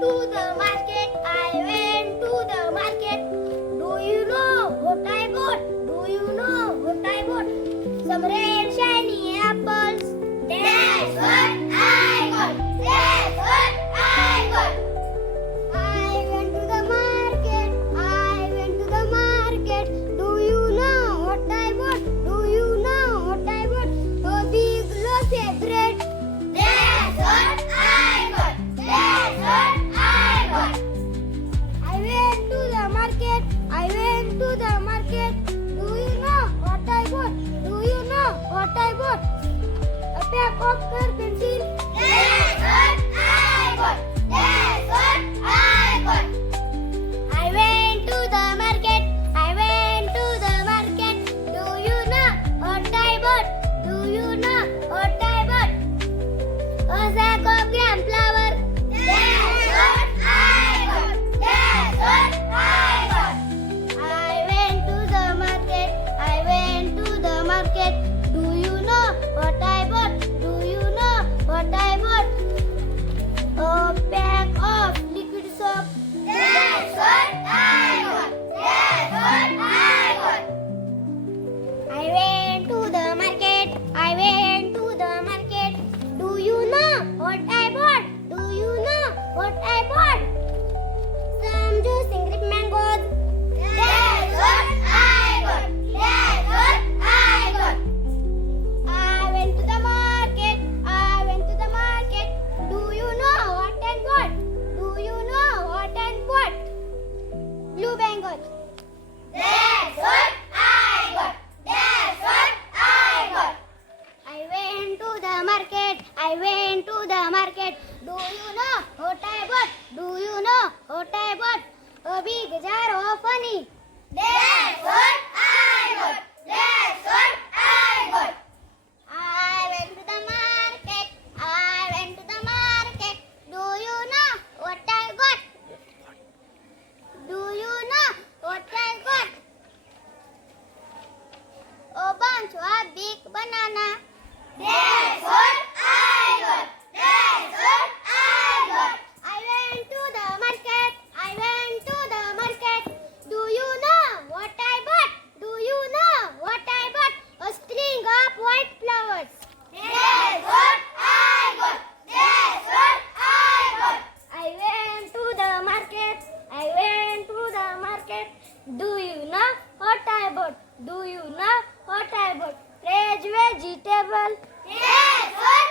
to the market. I went to the market. Do you know what I bought? Do you know what I bought? Some red shiny apples. That's what I got. That's what I got. I went to the market. I went to the market. Do you know what I bought? Do you know what I bought? A big loaf of bread. That's what I got. That's what I got. I went to the market. I went to the market. Do you know what I bought? Do you know what I bought? A pack of pencil. That's what I got. That's what I got. I went to the market. I went to the market. Do you know what I bought? Do you know what I bought? A sack of gram flour. That's what I got. That's what I got. I went to the market. I went to the market. Do you know what I bought? Do you know what I bought? A pack of liquid soap. That's what I got. That's what I got. I went to the market. I went to the market. Do you know what I bought? Do you know what I bought? Some juicing grip mangoes. That's what I got. That's what I got. I went to the market. I went to the market. Do you know what I bought? Do you know what I bought? Blue bangles. That's what I got. That's what I got. I went to the market. I went to the market. Do you know what I bought? Do you know what I bought? A big jar of honey. That's what I got. That's what I got. I went to the market. I went to the market. Do you know what I got? Do you know what I got? A bunch of big banana. That's what I got. That's what I got. I went to the market. I went to the market. Do you know what I bought? Do you know what I bought? A string of white flowers. That's what I got. That's what I got. I went to the market. I went to the market. Do you know what I bought? Do you know what I bought? Fresh vegetable. That's what